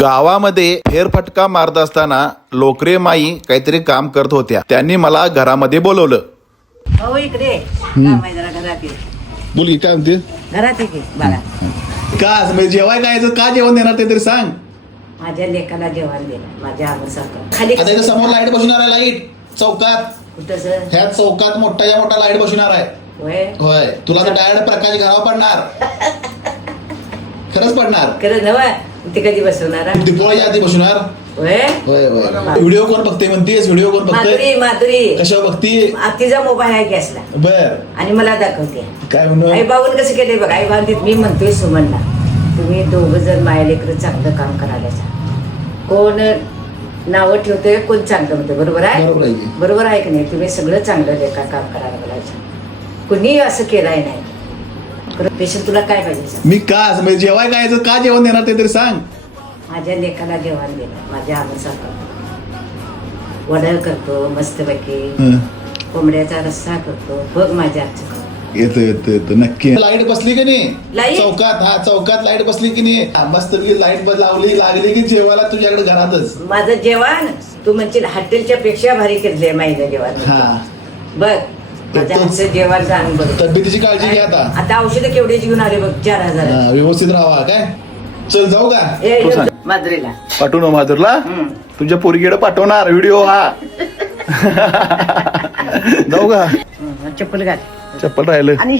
गावामध्ये फेरफटका मारत असताना लोकरे माई काहीतरी काम करत होत्या. त्यांनी मला घरामध्ये बोलवलं. हो इकडे काम आहे जरा घरात ये. बोल काय म्हणते घरात ये की बाळा. का म्हणजे जेवाय काय का जेवण देणार ते तरी सांग. माझ्या लेकाला जेवण दिलं माझ्या आवडसारखं. खाली आता इथं समोर लाईट बसणार आहे. लाईट चौकात कुठं सर ह्या चौकात मोठ्या मोठा लाईट बसणार आहे. होय होय तुला तर डायरेक्ट प्रकाश घरावर पडणार. खरंच पडणार. खरं नव ते कधी बसवणार दिपोळीच्या आधी बसणार. होय होय होय व्हिडिओ कोण बघते म्हणतेस. व्हिडिओ कोण माधुरी बघते माधुरी कशावर बघती. तिचा मोबाईल आहे गॅसला बर आणि मला दाखवते. काय म्हणून आई बाबून कसं केलंय बघ. आई बाबा मी म्हणतोय सुमनला तुम्ही दोघं जण माया लेकरं चांगलं काम करायला. कोण नावं ठेवतोय कोण चांगलं म्हणतोय. बरोबर आहे बरोबर आहे की. बरोबर आहे की नाही. तुम्ही सगळं चांगलं लेखा काम करायला बोलायचं. कुणी असं केलंय नाही. पेशंट तुला काय पाहिजे. मी का म्हणजे जेवाय काय का जेवण देणार ते तरी सांग. माझ्या लेकाला जेवण दिलं माझ्या आवडसारखं. वडा करतो मस्तपैकी. कोंबड्याचा रस्सा करतो बघ माझ्या हातचं. येतो येतो येतो नक्की. लाईट बसली की नाही लाईट? चौकात. हा चौकात लाईट बसली की नाही. मस्त लाईट लावली लागली की जेवायला तुझ्याकडे घरातच. माझं जेवण तू म्हणशील हॉटेलच्या पेक्षा भारी केलंय माहिती जेवण. हा बघ माझ्या हातचं जेवण जाणून बघ. तब्येतीची काळजी घ्या आता. आता औषधं केवढीच घेऊन आले बग 4000. हा, व्यवस्थित राहा काय. चल जाऊ का ए माधुरीला पाठवू माधुरला. तुझ्या पोरगीकडे पाठवणार व्हिडिओ हा. जाऊ का चप्पल घाल चप्पल राहिलं. आणि